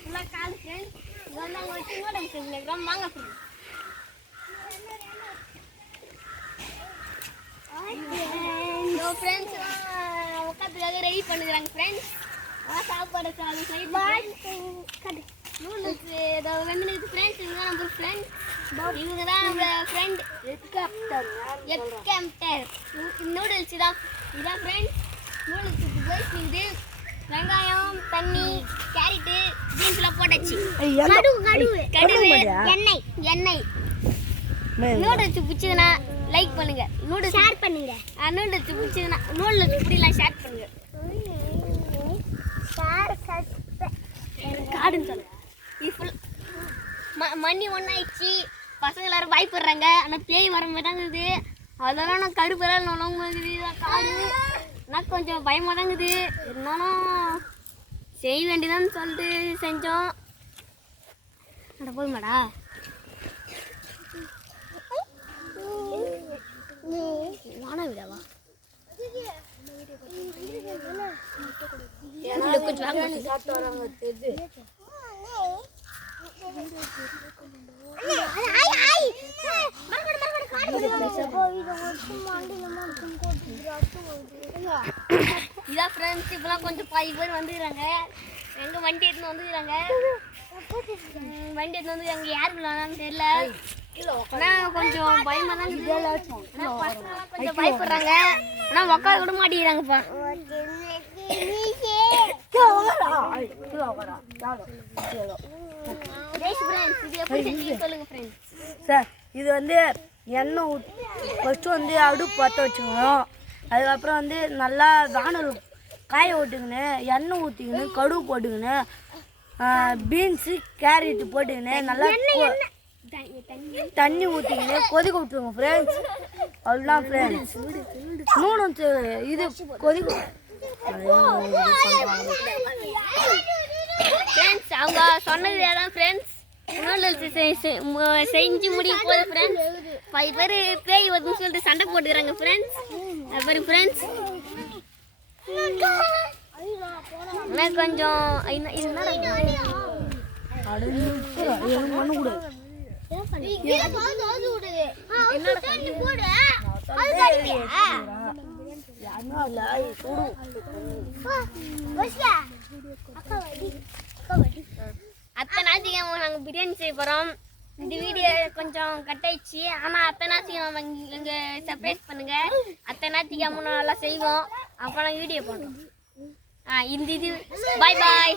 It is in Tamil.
ஃபுல்லாக கால் ஃப்ரெண்ட்ஸ் இது வந்து அங்கே வச்சு நூடுல்ஸ் செஞ்சுக்கிறோம் வாங்க ஃப்ரெண்ட்ஸ். ஃப்ரெண்ட்ஸ் உட்காந்துக்காக ரெடி பண்ணுறாங்க ஃப்ரெண்ட்ஸ். சாப்பாடு நூடுல்ஸ் ஏதோ வெந்துனுக்கு ஃப்ரெண்ட்ஸ். இவங்க நம்ம ஃப்ரெண்ட், இவங்க தான் நம்ம ஃப்ரெண்ட் எக் கேப்டர். நூடுல்ஸ் தான் இதான் ஃப்ரெண்ட்ஸ். நூடுல்ஸ் போய் இது வெங்காயம், தண்ணி, கேரட்டு, பீன்ஸ்லாம் போட்டாச்சு. எண்ணெய் நூடுல்ஸ் பிடிச்சதுன்னா லைக் பண்ணுங்க, நூடுல்ஸ் ஷேர் பண்ணுங்க. நூடுல்ஸ் பிடிச்சதுன்னா நூடுல்ஸ் இப்படிலாம் ஷேர் பண்ணுங்க. காடுன்னு சொல்லுங்க. இது ஃபுல் மணி ஒன்றாயிடுச்சு. பசங்க எல்லாரும் பயப்படுறாங்க. ஆனால் பேய் வர மாதிரி தான் இருக்குது. அதெல்லாம் நான் கடுப்பெல்லாம் நொலங்குது காடு. ஆனால் கொஞ்சம் பயமாக தான் இருக்குது. இருந்தாலும் செய்ய வேண்டியதான்னு சொல்லிட்டு செஞ்சோம். அட போதுமாடா வானா விடாவா கொஞ்சம் சாப்பிட்டு வராங்க. இதான் ஃப்ரெண்ட்ஸ். இப்பெல்லாம் கொஞ்சம் 5 பேர் வந்துக்கிறாங்க. எங்க வண்டி எடுத்துன்னு வந்துக்கிறாங்க. வண்டி எடுத்துன்னு வந்து எங்க யாருக்குள்ளான்னு தெரியல. ஆனால் கொஞ்சம் பயமாக தான் கொஞ்சம் பயப்படுறாங்க. ஆனால் உட்கார கூட மாட்டேங்கிறாங்கப்பா. சார் இது வந்து எண்ணெய் ஃபஸ்ட்டு வந்து அடுப்பு பற்ற வச்சுக்கணும். அதுக்கப்புறம் வந்து நல்லா வானல் காய விட்டுக்கின்னு எண்ணெய் ஊற்றிக்கின்னு கடுகு போட்டுக்கின்னு பீன்ஸு கேரட்டு போட்டுக்கின்னு நல்லா தண்ணி ஊற்றிக்கின்னு கொதிக்க விட்டுருங்க ஃப்ரெண்ட்ஸ். அவ்வளோதான் ஃப்ரெண்ட்ஸ். நூடுல்ஸ் இது கொதிக்க ஃப்ரெண்ட்ஸ் அவங்க சொன்னது தான் ஃப்ரெண்ட்ஸ். நூடுல்ஸ் செஞ்சு முடியும் போது ஃப்ரெண்ட்ஸ் 5 பேர் பேய் வருதுன்னு சொல்லிட்டு சண்டை போட்டுக்கிறாங்க ஃப்ரெண்ட்ஸ். அது ஃப்ரெண்ட்ஸ் ஆனால் கொஞ்சம் அத்தனை நாளைக்கு நாங்கள் பிரியாணி செய்ய போகிறோம். இந்த வீடியோ கொஞ்சம் கட் ஆயிடுச்சு. ஆனால் அத்தனை நாளைக்கு இங்கே சர்ப்ரைஸ் பண்ணுங்க. அத்தனை நாளைக்கு அம்மா நல்லா செய்வோம். அப்போ நாங்கள் வீடியோ பண்ணுறோம். இந்த இது பாய் பாய்.